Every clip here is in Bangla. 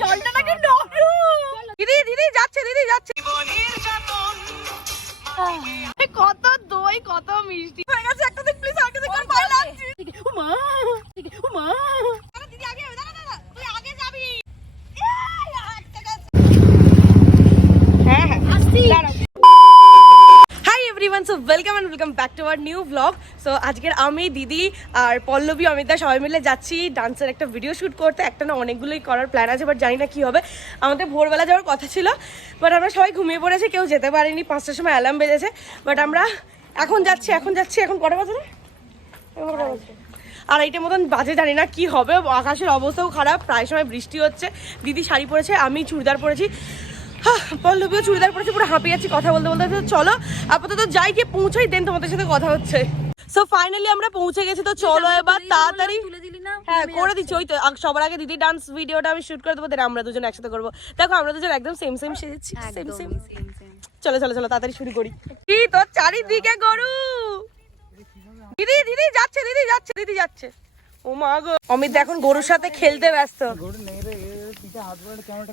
জলটা welcome back to our new vlog so আজকের আমি, দিদি আর পল্লবী, অমিতা সবাই মিলে যাচ্ছি ডান্সের একটা ভিডিও শ্যুট করতে। একটা না অনেকগুলোই করার প্ল্যান আছে বাট জানি না কী হবে। আমাদের ভোরবেলা যাওয়ার কথা ছিল বাট আমরা সবাই ঘুমিয়ে পড়েছি, কেউ যেতে পারিনি। পাঁচটার সময় অ্যালার্ম বেজেছে বাট আমরা এখন যাচ্ছি এখন যাচ্ছি? এখন কটা বাজে? আর এইটার মতন বাজে, জানি না কি হবে। আকাশের অবস্থাও খারাপ, প্রায় সময় বৃষ্টি হচ্ছে। দিদি শাড়ি পরেছে, আমি চুড়িদার পরেছি। হাহ, পল্লবীও চুড়িদার পরেছে পুরো হাঁপিয়ে যাচ্ছি কথা বলতে বলতে। তো চলো আপাতত যাই গিয়ে পৌঁছাই দেন তোমাদের সাথে কথা হচ্ছে। সো ফাইনালি আমরা পৌঁছে গেছি তো চলো এবার তাড়াতাড়ি। তুলে দিলি না হ্যাঁ করে দিচ্ছি ওই তো সবার আগে দিদি ডান্স ভিডিওটা আমি শুট করে দেবো দেন আমরা দুজন একসাথে করব। দেখো আমরা দুজন একদম সেম সেম সেজেছি সেম সেম চলো চলো চলো তাড়াতাড়ি শুরু করি। কি তোর চারিদিকে গরু? দিদি দিদি যাচ্ছে দিদি যাচ্ছে দিদি যাচ্ছে। ও মা গো অমিত এখন গরুর সাথে খেলতে ব্যস্ত। থেকে আমরা জেনেছি মা আগে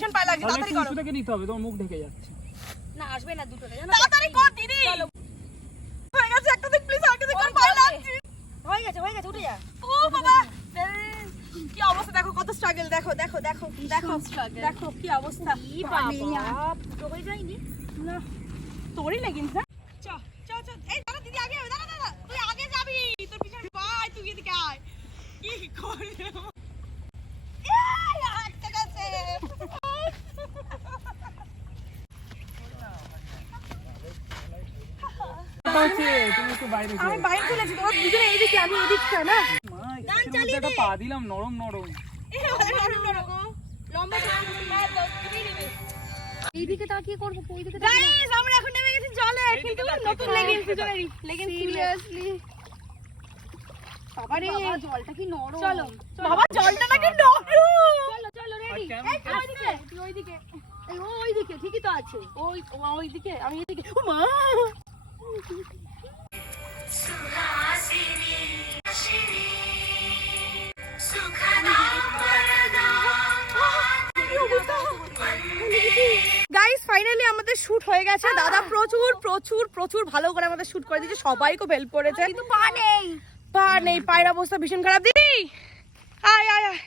ভীষণ পায়ে লাগছে তাড়াতাড়ি করো। উঁচু নিতে হবে তোমার মুখ ঢেকে যাচ্ছে। না আসবে না দুটো জানো তাড়াতাড়ি কর দিদি! হয়ে গেছে একটা দিক প্লিজ আগে দেখুন ভয় লাগছে। হয়ে গেছে হয়ে গেছে উঠে যা। ও বাবা! কি অবস্থা দেখো কত স্ট্রাগল দেখো দেখো দেখো দেখো। দেখো কি অবস্থা। কি বাবা দুটো হয়ে যায়নি? না তোরই লেগিন স্যার চ চ চ এই দাঁড়া দিদি আগে দাঁড়া দাঁড়া তুই আগে যাবি তোর পিছনে ভাই তুই এদিকে আয় কি করল এই আটকে গেছে হচ্ছে তুমি একটু বাইরে আমি বাইরে চলেছি তোমার দুজনে এইদিকে আমি এদিকটা না গান চালিয়ে একটা পা দিলাম নরম নরম লম্বা এইদিকে তাকিয়ে করব ওইদিকে গাইস আমরা এখন নেমে গেছি জলে কিন্তু নতুন লেগিংস দুজনেরই লেগিংস সিরিয়াসলি বাবা রে জলটা কি নরম চলো বাবা জলটা নাকি নরম চলো চলো রেডি ওইদিকে ওইদিকে ওইদিকে ঠিকই তো আছে ওই ও ওইদিকে আমি এদিকে ও মা গাইস ফাইনালি আমাদের শুট হয়ে গেছে। দাদা প্রচুর প্রচুর প্রচুর ভালো করে আমাদের শুট করে দিয়েছে। সবাই খুব হেল্প করেছে। কিন্তু পা নেই। পা নেই পায়ের অবস্থা ভীষণ খারাপ। দিদি! আয় আয় আয়।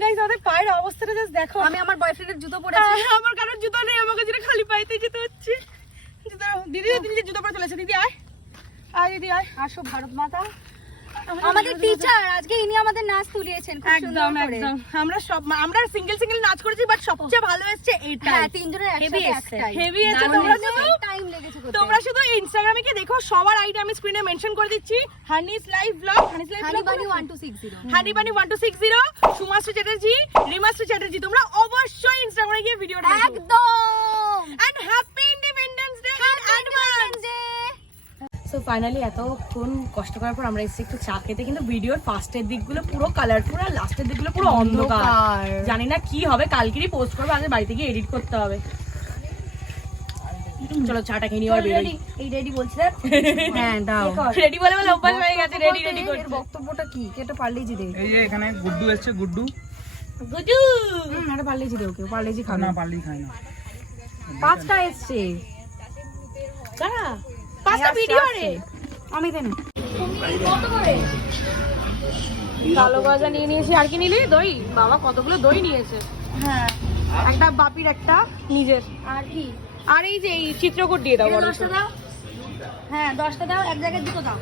গাইস আমাদের পায়ের অবস্থাটা জাস্ট দেখো। আমি আমার বয়ফ্রেন্ডের জুতো পরেছি। আমার কারণ জুতো নেই আমাকে যেটা খালি পাইতে যেতে হচ্ছে। দিদি দিদি জুতো পরে চলেছে দিদি আয়। আয় দিদি আয়। আসো ভারত মাতা। আমাদের টিচার আজকে ইনি আমাদের নাচ তুলিয়েছেন খুব সুন্দর করে। আমরা সব আমরা সিঙ্গেল সিঙ্গেল নাচ করেছি বাট সবচেয়ে ভালো এসেছে এটা হ্যাঁ তিনজনের Heavy একসাথে এসছে, একটাই heavy এসছে, তোমরা শুধু- টাইম লেগেছে তোমরা শুধু ইনস্টাগ্রামে গিয়ে দেখো সবার আইডি আমি স্ক্রিনে মেনশন করে দিচ্ছি। Honey's live vlog Honey's live Honey vlog Bunny 1260 Honey Bunny one two six zero Sumashree Chatterjee Rimashree Chatterjee তোমরা অবশ্যই ইনস্টাগ্রামে গিয়ে ভিডিওটা দেখো। একদম! সো ফাইনালি এতক্ষণ কষ্ট করার পর আমরা এসেছি একটু চা খেতে। কিন্তু ভিডিওর ফার্স্টের দিকগুলো পুরো কালারফুল আর লাস্টের দিকগুলো পুরো অন্ধকার। জানি না কি হবে কালকেরই পোস্ট করব আগে বাড়িতে গিয়ে এডিট করতে হবে। চলো চাটা খেয়ে নিও আর বেরোই। এই রেডি বলছিলেন হ্যাঁ দাও। রেডি বলে বলে অভ্যাস হয়ে গেছে রেডি রেডি করতে। বক্তব্যটা কি? কেটে পারলেই দে এই যে এখানে গুড্ডু এসছে গুড্ডু। হুম এটা পারলেই ওকে পারলেই খাবে না পারলেই খায় না। পাঁচটা এসছে। কারা? পাঁচটা ভিডিও রে আমি দেন। কালো গজা নিয়ে নিয়েছি। আর কি নিলি? দই। বাবা কতগুলো দই নিয়েছে। হ্যাঁ। একটা বাপির একটা নিজের। আর কি? আর এই যে এই চিত্রকূট দিয়ে দাও দশটা দাও? হ্যাঁ দশটা দাও এক জায়গায় দুটো দাও।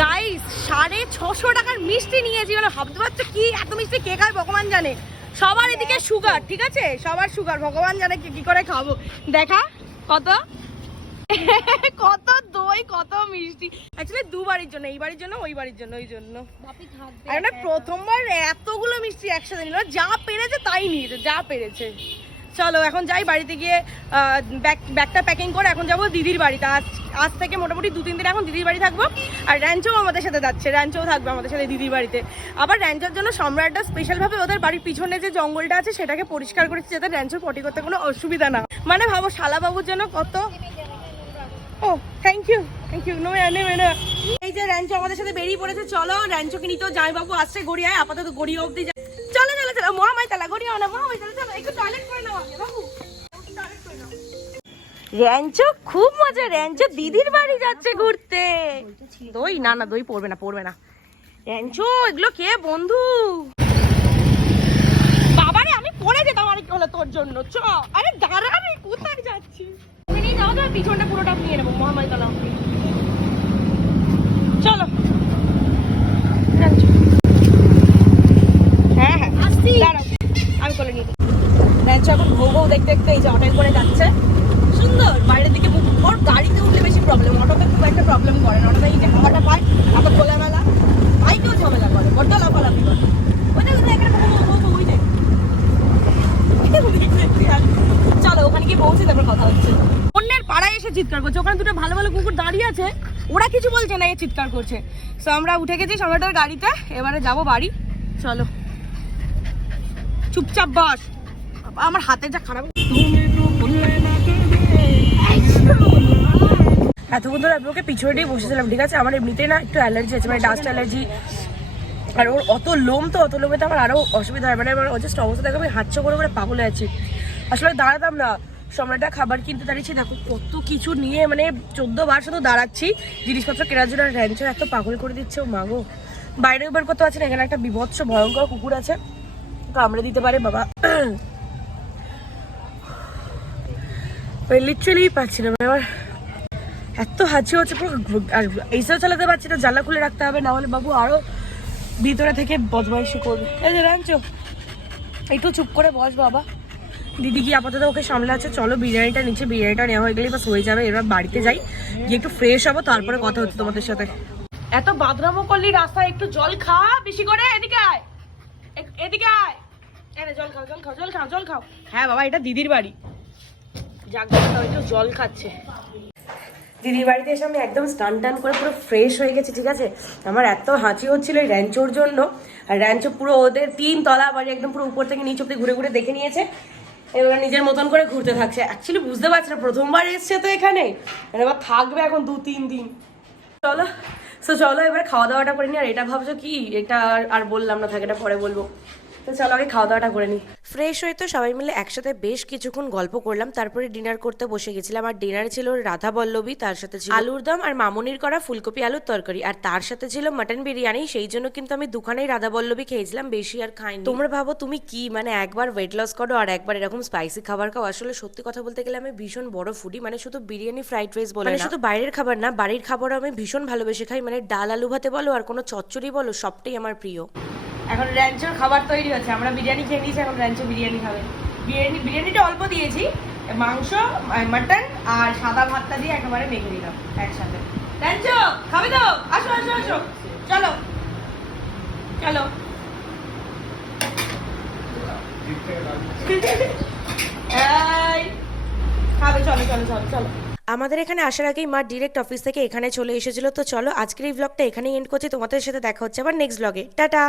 গাইস সাড়ে ছশো টাকার মিষ্টি নিয়েছি মানে ভাবতে পারছ কি? এত মিষ্টি কে খায়? ভগবান জানে। সবার এদিকে সুগার ঠিক আছে? সবার সুগার ভগবান জানে কি করে খাব। দেখা কত? কত দই কত মিষ্টি। অ্যাকচুয়ালি দু বাড়ির জন্য এই বাড়ির জন্য ওই বাড়ির জন্য। ওই জন্য আর না প্রথমবার এতগুলো মিষ্টি একসাথে নিল যা পেরেছে তাই নিয়েছে যা পেরেছে। চলো এখন যাই বাড়িতে গিয়ে ব্যাগ ব্যাগটা প্যাকিং করে এখন যাব দিদির বাড়িতে। আজ আজ থেকে মোটামুটি দু তিন দিন এখন দিদির বাড়ি থাকব। আর র্যাঞ্চোও আমাদের সাথে যাচ্ছে র্যাঞ্চোও থাকবে আমাদের সাথে দিদির বাড়িতে। আবার র্যাঞ্চোর জন্য সম্রাটটা স্পেশালভাবে ওদের বাড়ির পিছনে যে জঙ্গলটা আছে সেটাকে পরিষ্কার করেছে যাতে র্যাঞ্চোর পটি করতে কোনো অসুবিধা না মানে ভাবো শালাবাবুর জন্য কত ও thank you thank you no নেবে না এই যে র্যাঞ্চো আমাদের সাথে বেরিয়ে পড়েছে, চলো র্যাঞ্চোকে নিতেও যাই বাবু আসছে গড়িয়ায়, আপাতত গড়িয়া অব্দি যায় চলো চলো চলো মহামাই তালা, গড়িয়া না মহামাই তালা, চলো, একটু টয়লেট করে নাও বাবু। র্যাঞ্চো, খুব মজা, র্যাঞ্চো দিদির বাড়ি যাচ্ছে ঘুরতে। দই, না না, দই পড়বে না পড়বে না। র্যাঞ্চো, এগুলো কে, বন্ধু? বাবারে, আমি পড়ে যেতাম আর কি হলো তোর জন্য, চ। আরে দাঁড়া রে, কোথায় যাচ্ছিস? তুমি যাও তো পিছনটা পুরোটা নিয়ে নেব মহামাই তলা চলো। হ্যাঁ হ্যাঁ। দাঁড়াও আমি নিয়ে নিই। এখন বউ ভৌ দেখতে দেখতে এই যে অটোয় করে যাচ্ছে। সুন্দর বাইরের দিকে ওর গাড়িতে উঠলে বেশি প্রবলেম অটোতে খুব একটা প্রবলেম করে না। অটোতে এই যে হাওয়াটা পায় এত খোলামেলা বাইকেও ঝামেলা করে বড্ড লাফালাফি করে ওই দেখো দেখ একটা বউ, বউ, বউ, ওই দেখ। দেখতে দেখতে আসছে। চলো ওখানে গিয়ে পৌঁছে তারপর কথা হচ্ছে অন্যের পাড়ায় এসে চিৎকার করছে ওখানে দুটো ভালো ভালো কুকুর দাঁড়িয়ে আছে, ওরা কিছু বলছে না, এ চিৎকার করছে। সো আমরা উঠে গেছি সম্রাটের গাড়িতে, এবারে যাব বাড়ি। চলো। চুপচাপ বস। আমার হাতে যা খারাপ এতক্ষণ ধরে আমি ওকে পিছনে দিয়ে বসেছিলাম, ঠিক আছে? আমার এমনিতে না একটু অ্যালার্জি আছে মানে ডাস্ট অ্যালার্জি। আর ওর অত লোম তো, অত লোমে তো আমার আরও অসুবিধা হয়। মানে আমার জাস্ট অবস্থা দেখো আমি করে করে পাগলে আছি আসলে দাঁড়াতাম না। সময়টা খাবার কিনতে দাঁড়িয়েছি, দেখো কত কিছু নিয়ে মানে চোদ্দ বার শুধু দাঁড়াচ্ছি। জিনিসপত্র কেনার জন্য র্যাঞ্চো এত পাগল করে দিচ্ছে, ও মাগো বাইরে বের করতে পারছি না, এখানে একটা বিভৎস, ভয়ঙ্কর কুকুর আছে। কামড়ে দিতে পারে, বাবা। লিটারেলি পাচ্ছি না মানে আমার এত হাঁচি হচ্ছে, পুরো আর এইসব চালাতে পারছি না, জানলা খুলে রাখতে হবে, না হলে বাবু আরও ভিতরে থেকে বদমাইশি করবে। এই যে রাঞ্চো একটু চুপ করে বস, বাবা। দিদি কি আপাতত ওকে সামলে আছে চলো বিরিয়ানিটা নিচে বিরিয়ানিটা নেওয়া হয়ে গেলেই বাস হয়ে যাবে এবার বাড়িতে যাই। গিয়ে একটু ফ্রেশ হব তারপরে কথা হচ্ছে তোমাদের সাথে। এত বাদরামো করলি রাস্তায় একটু জল খা বেশি করে এদিকে আয়। এদিকে আয়। জল খাও জল খাও জল খাও জল খাও। হ্যাঁ বাবা এটা দিদির বাড়ি। যাক একটু জল খাচ্ছে। দিদির বাড়িতে এসে আমি একদম স্নান টান করে পুরো ফ্রেশ হয়ে গেছি ঠিক আছে? আমার এত হাঁচি হচ্ছিল এই র্যাঞ্চোর জন্য। আর র্যাঞ্চো পুরো ওদের তিন তলা বাড়ি একদম পুরো উপর থেকে নিচ অব্দি ঘুরে ঘুরে দেখে নিয়েছে। এবার নিজের মতন করে ঘুরতে থাকছে। অ্যাকচুয়ালি বুঝতে পারছি না, প্রথমবার এসছে তো এখানে। এবার থাকবে এখন দু, তিন দিন। চলো তো চলো এবার খাওয়া দাওয়াটা করে নি, আর এটা ভাবছ কি? এটা আর বললাম না, থাকে এটা পরে বলব। তো চলো আগে খাওয়া দাওয়াটা করে নিই ফ্রেশ হয়ে তো সবাই মিলে একসাথে বেশ কিছুক্ষণ গল্প করলাম। তারপরে ডিনার করতে বসে গেছিলাম। আর ডিনারে ছিল রাধা বল্লভী তার সাথে ছিল আলুর দম আর মামুনির করা ফুলকপি আলুর তরকারি। আর তার সাথে ছিল মাটন বিরিয়ানি সেই জন্য কিন্তু আমি দুখানেই রাধা বল্লভী খেয়েছিলাম বেশি আর খাইনি। তোমরা ভাবো তুমি কি? মানে একবার ওয়েট লস করো আর একবার এরকম স্পাইসি খাবার খাও। আসলে সত্যি কথা বলতে গেলে আমি ভীষণ বড় ফুডি মানে শুধু বিরিয়ানি ফ্রাইড রাইস বলে মানে শুধু বাইরের খাবার না বাড়ির খাবারও আমি ভীষণ ভালোবেসে খাই। মানে ডাল আলু ভাতে বলো আর কোনো চচ্চড়ি বলো সবটাই আমার প্রিয়। এখন র্যাঞ্চোর খাবার তৈরি হচ্ছে। আমরা বিরিয়ানি খেয়ে নিয়েছি, এখন র্যাঞ্চো বিরিয়ানি খাবে। বিরিয়ানি বিরিয়ানিটা অল্প দিয়েছি। মাংস, মাটন আর সাদা ভাতটা দিয়ে একেবারে মেখে দিলাম একসাথে। র্যাঞ্চো খাবে তো? আসো আসো আসো। চলো। চলো। চলো চলো চলো চলো। আমাদের এখানে আসার আগেই মা ডিরেক্ট অফিস থেকে এখানে চলে এসেছিল। তো চলো, আজকের এই ব্লগটা এখানেই এন্ড করছি। তোমাদের সাথে দেখা হচ্ছে আবার নেক্সট ব্লগে টাটা।